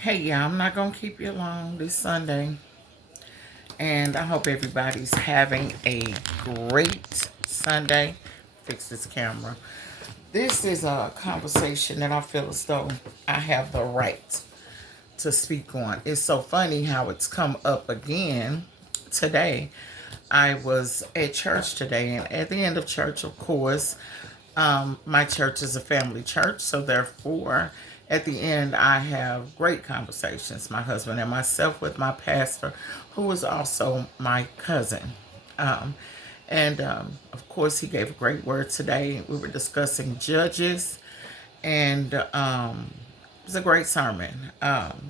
Hey, yeah, I'm not going to keep you long this Sunday. And I hope everybody's having a great Sunday. Fix this camera. This is a conversation that I feel as though I have the right to speak on. It's so funny how it's come up again today. I was at church today, and at the end of church, of course, my church is a family church, so therefore, at the end, I have great conversations, my husband and myself, with my pastor, who is also my cousin. Um, and of course, he gave a great word today. We were discussing judges, and it was a great sermon. But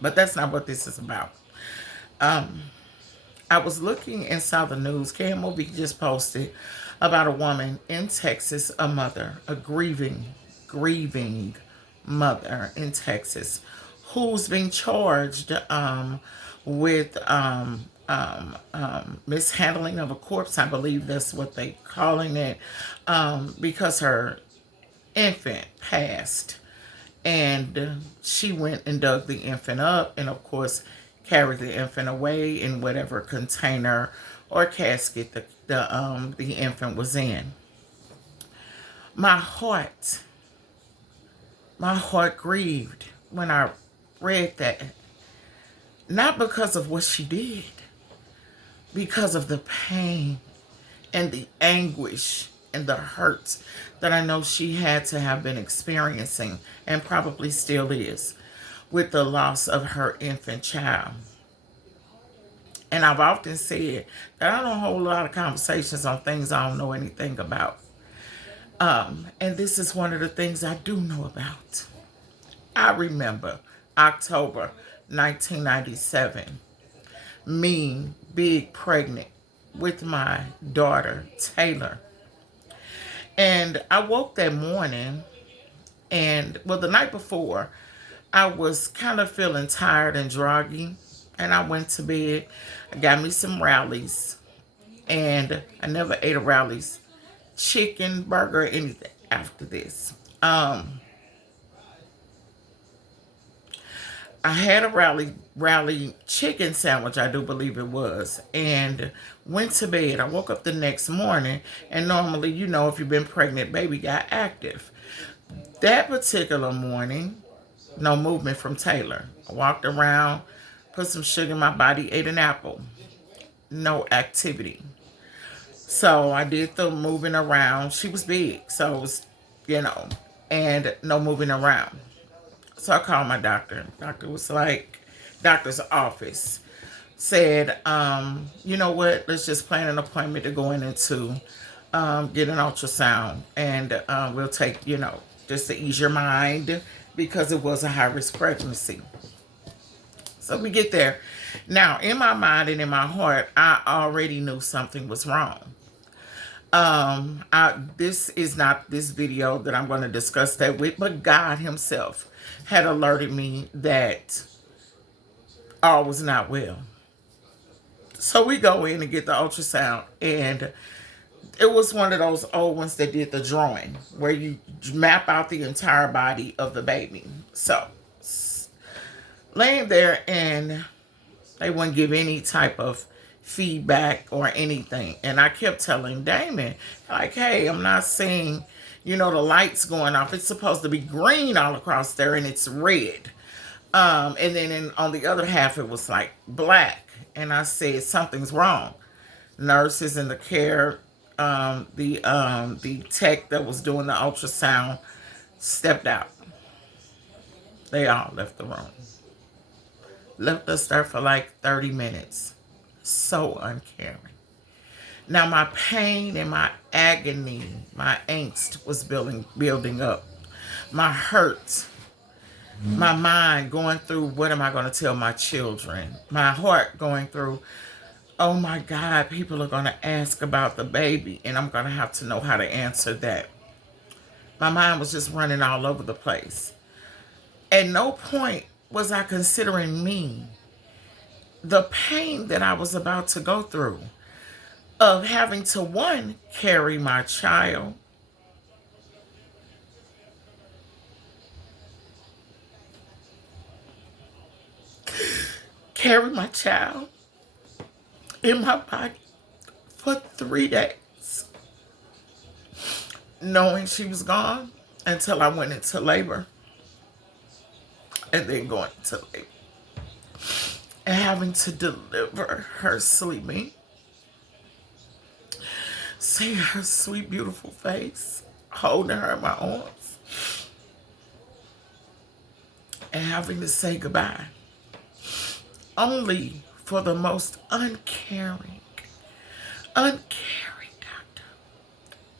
that's not what this is about. Um, I was looking and saw the news. KMOV just posted about a woman in Texas, a mother, a grieving mother in Texas, who's being charged with mishandling of a corpse. I believe that's what they're calling it, because her infant passed, and she went and dug the infant up, and of course carried the infant away in whatever container or casket the infant was in. My heart, my heart grieved when I read that, not because of what she did, because of the pain and the anguish and the hurt that I know she had to have been experiencing, and probably still is, with the loss of her infant child. And I've often said that I don't hold a lot of conversations on things I don't know anything about. And this is one of the things I do know about. I remember October 1997, me big pregnant with my daughter, Taylor. And I woke that morning, and well, the night before, I was kind of feeling tired and groggy. And I went to bed. I got me some Rallies. And I never ate a Rallies chicken, burger, anything after this. I had a rally chicken sandwich, I do believe it was, and went to bed. I woke up the next morning, and normally, if you've been pregnant, baby got active. That particular morning, no movement from Taylor. I walked around, put some sugar in my body, ate an apple. No activity. So I did the moving around. She was big, so it was, you know, and no moving around. So I called my doctor. Doctor was like, doctor's office said, you know what? Let's just plan an appointment to go in and to get an ultrasound, and we'll take, just to ease your mind, because it was a high risk pregnancy. So we get there. Now, in my mind and in my heart, I already knew something was wrong. This is not this video that I'm going to discuss that with, but God Himself had alerted me that all was not well. So we go in and get the ultrasound, and it was one of those old ones that did the drawing where you map out the entire body of the baby. So laying there, and they wouldn't give any type of feedback or anything. And I kept telling Damon, like, hey, I'm not seeing, the lights going off. It's supposed to be green all across there, and it's red. And then on the other half, it was like black. And I said, something's wrong. Nurses in the care, the tech that was doing the ultrasound stepped out. They all left the room. Left us there for like 30 minutes. So uncaring. Now my pain and my agony, my angst was building up. My hurt, my mind going through, what am I going to tell my children? My heart going through, oh my God, people are going to ask about the baby, and I'm going to have to know how to answer that. My mind was just running all over the place. At no point was I considering me, the pain that I was about to go through, of having to, one, carry my child, carry my child in my body for 3 days, knowing she was gone until I went into labor, and then going into labor and having to deliver her sleeping, seeing her sweet, beautiful face, holding her in my arms, and having to say goodbye, only for the most uncaring doctor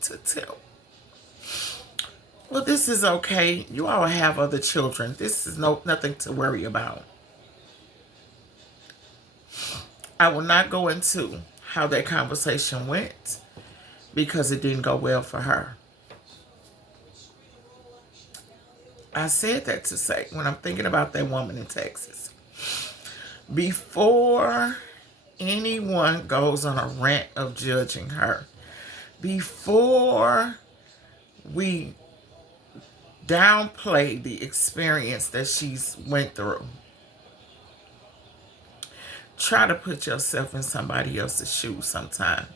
to tell, well, this is okay. You all have other children. This is nothing to worry about. I will not go into how that conversation went because it didn't go well for her. I said that to say, when I'm thinking about that woman in Texas, before anyone goes on a rant of judging her, before we downplay the experience that she's went through, try to put yourself in somebody else's shoes sometime.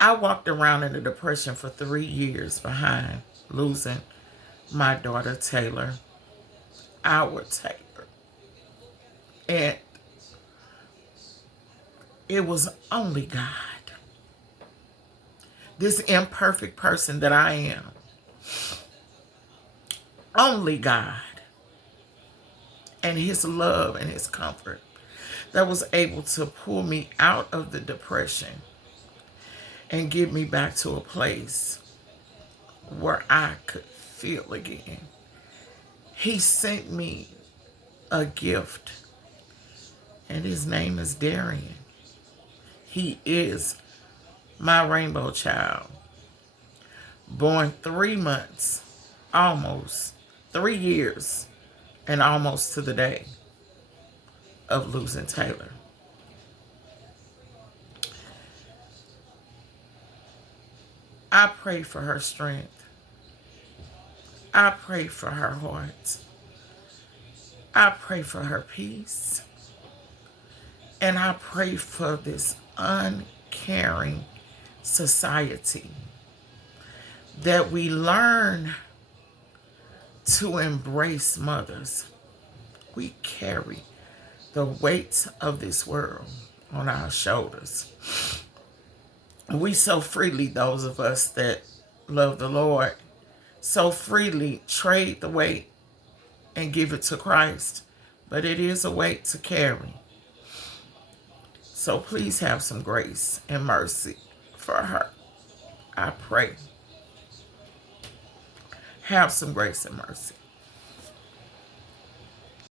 I walked around in a depression for 3 years behind losing my daughter Taylor, our Taylor. And it was only God. This imperfect person that I am, only God and his love and his comfort that was able to pull me out of the depression and get me back to a place where I could feel again. He sent me a gift, and his name is Darian. He is my rainbow child, born 3 months, almost 3 years, and almost to the day of losing Taylor. I pray for her strength. I pray for her heart. I pray for her peace. And I pray for this uncaring society that we learn to embrace mothers. We carry the weight of this world on our shoulders. We so freely, those of us that love the Lord, so freely trade the weight and give it to Christ. But it is a weight to carry. So please have some grace and mercy for her. I pray. Have some grace and mercy.